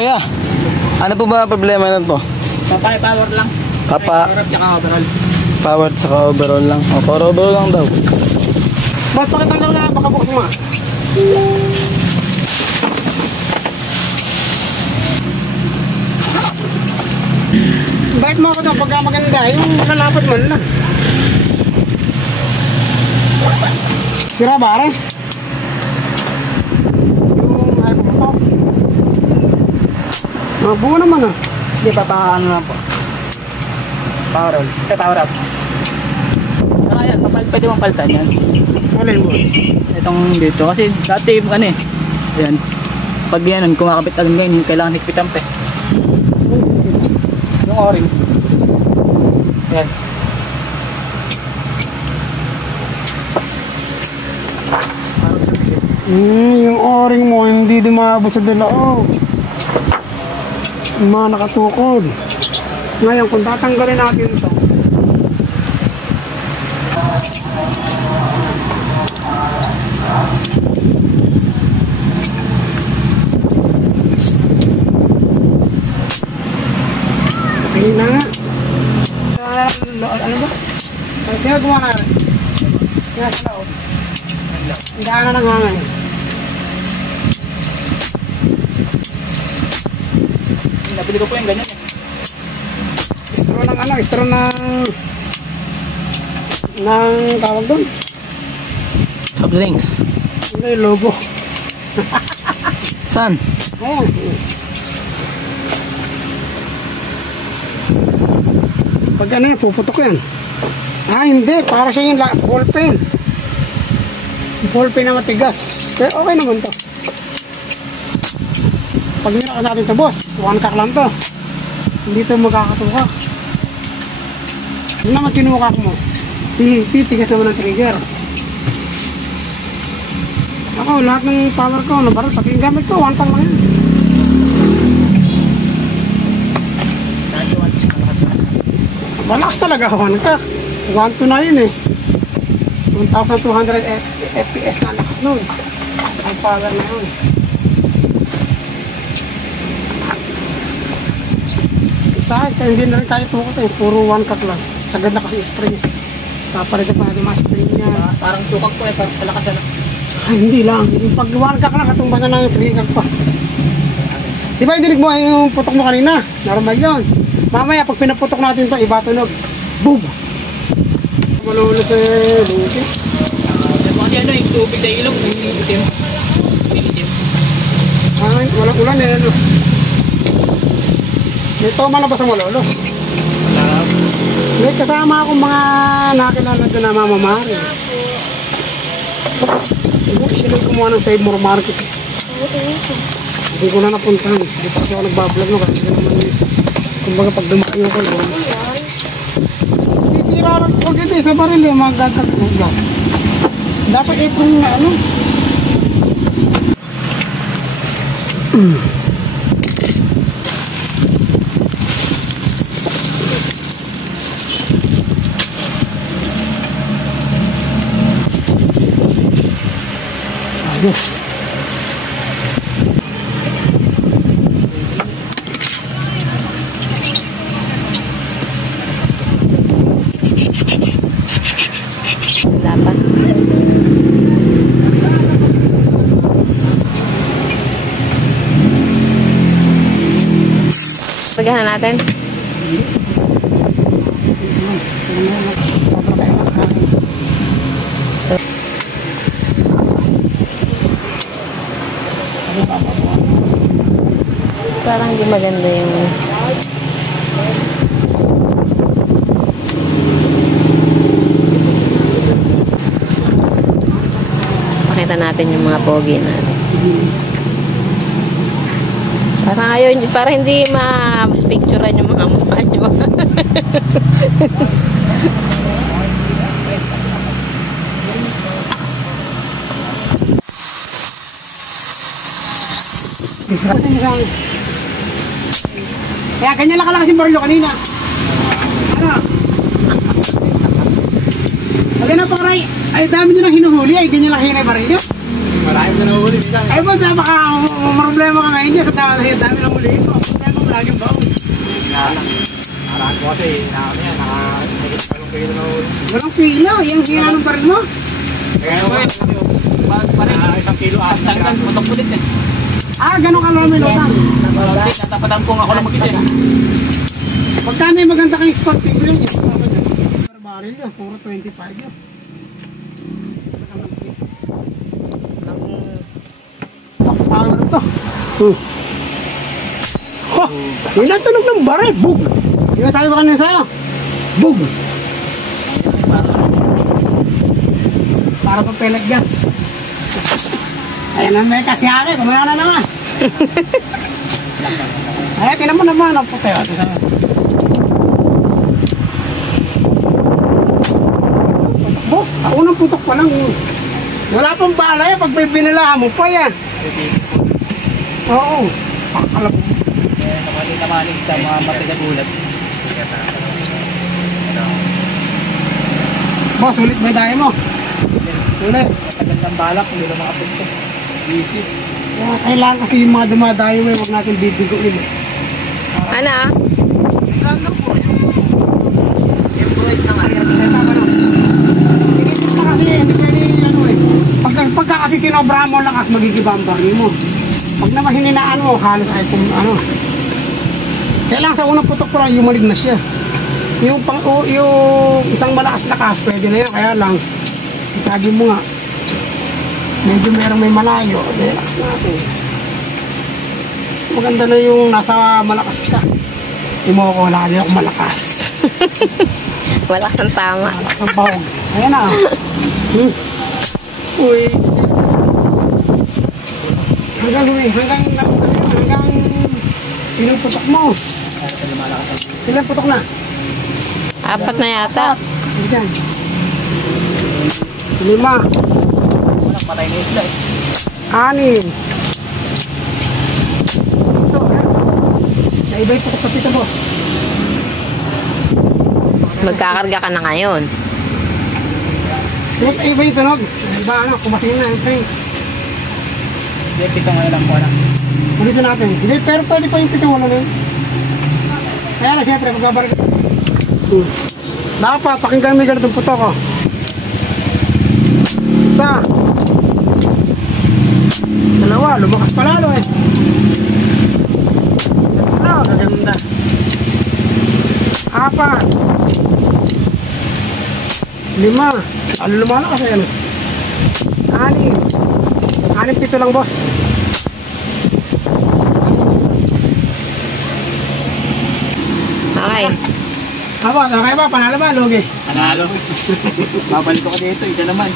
Kaya, ano po ba ang problema na to? Power lang. Power tsaka overall. Power tsaka overall lang. O, power overall lang daw. Boss, pakitanggal nga. Baka bukas mo. Bakit mo ako ito pagka maganda? Yung lalapad mo na. Sira ba rin? Yung ay po. Mabuo naman ah. Hindi pa ano na po. Power on. Power up. Saka yan, pwede mong palitan yan. Alin mo? Itong dito. Kasi dati ano eh. Ayan. Pag yan, kung kakapit agad ngayon, kailangan higpitan pa eh. Yung o-ring. Ayan. Yung o-ring mo hindi dumabot sa dalao. Yung mga nakatukod. Ngayon kung tatanggalin natin ito, okay na nga. Ano ba? Sino gumawa na rin? Kaya sa loob. Hindi na nangangay. Nabili ko po yung ganyan eh. Straw ng ano, straw ng tawag doon. Top links. Ano yung logo? Saan? Ayan. Pag ano yan, puputok yan. Ah, hindi. Para siya yung ballpen. Ballpen na matigas. Pero okay naman to. Pag nilaka natin ito, boss, one cock lang to. Hindi ito magkakatukak. Ano naman tinukak mo? Titigas naman ng trigger. Ako, lahat ng power ko, nabarot. Pati yung gamit ko, one cock lang yan. Malakas talaga, one cock. 1.2 na yun eh. 1,200 FPS na lakas nun. Ang power na yun. Isa, hindi na rin kaya tukot eh. Puro one cock lang. Sagad na kasi spring eh. Papalitan pa natin mga spring niya. Parang tukak po eh. Parang palakas na. Ay, hindi lang. Yung pag one cock lang, katumbas na ng 3 cock pa. Diba yung dinig mo yung putok mo kanina? Normal yun. Mamaya pag pinaputok natin ito, iba tunog. Boom! Malulo sa lugi. Kasi ano, yung tubig sa ilong, yung itim. Ay, walang ulan eh. Ano? May toma na ba sa malulo? Wala. May kasama akong mga nakilala doon na mamamari. Sila yung kumuha ng Save More Market. Hindi ko na napuntahan. Hindi pa kasi ako nagbablog no kasi naman eh. Kumbaga pag dumayo ko doon. Sisira rin ko dito sa baril eh, magagagat. Dapat itong ano. Ayos. Pagahan natin. So, parang di maganda yung pakita natin yung mga pogi natin. Parang ayaw, para hindi ma-picturean yung mga mukha nyo. Kaya ganyan lang kalakas yung barilo kanina. Ano? Wala na pang ray. Ay, dami nyo nang hinuhuli. Ay, ganyan lang hinay barilo. Marami na nahuhuli. Ay, boss, baka Ang problema ka ngayon dyan sa dami ng muli ito. Ang problema mo laging baon. Naraan ko kasi, nakahigit pa lang kayo na Walang pila, yung hinanong pa rin mo. kaya naman, isang kilo atin na gram. Putok ulit eh. Ganun ka namin utang. Natapatan ko nga ako lang mag-isa. Pagka may maganda kang spot, tignan nyo. Pero baril yun, puro 25 yun. Power to. Yun ang tunog ng baril, bug! Yung sabi ko kanina sa'yo, bug! Sarap ang pelag dyan. Ayan ang may kasyari, kumaya na naman. Ay, tinan mo naman ang puti. Ito sa'yo. Boss, sa unang putok pa lang. Wala pang bala yan. Pag may binalahan mo pa yan. Oo. Pakalabog. Namalig sa mga matigagulat. Boss, ulit ba tayo mo? Ulit. Tagal ng balak, hindi na makapit ko. Easy. Kailangan kasi yung mga dumadayo huwag natin bibiguin. Ano? Random po. Embroid na nga. Kasi hindi pwede ano eh. Pagka kasi sinobrahan mo lakas, magigibang baril mo. Pag naman hininaan mo, halos ay kung ano. Kailangan sa unang putok ko lang, yumalig na siya. Yung isang malakas lakas, pwede na yan. Kaya lang, sabi mo nga, medyo merong may malayo. Relax natin. Maganda na yung nasa malakas ka. Hindi mo ako, wala din ako malakas. Malakas ang tama. Malakas ang bahog. Ayan na. Uy. Hanggang pinuputok mo. Ilang putok na? 4 na yata. Diyan. 5. Walang patay na isla eh. 6. Ito, naibay po ko sa pita mo. Magkakarga ka na ngayon. Iba yung tunog. Iba ano, kumasingin na. Hindi, pito ngayon lang po na. Ulitin natin. Hindi, pero pwede pa yung pita wala na yun. Kaya na siyempre, magbabaril. Dapat, pakinggan mo yung ganitong puto ko. Isa. 2, lumakas pa lalo eh. Ano, gaganda. 4. 5. Ano lumalakas yan? 6. 7 lang, boss. Okay. Boss, okay ba? Panalo ba? Lugi. Panalo. Babalik ko dito, isa naman.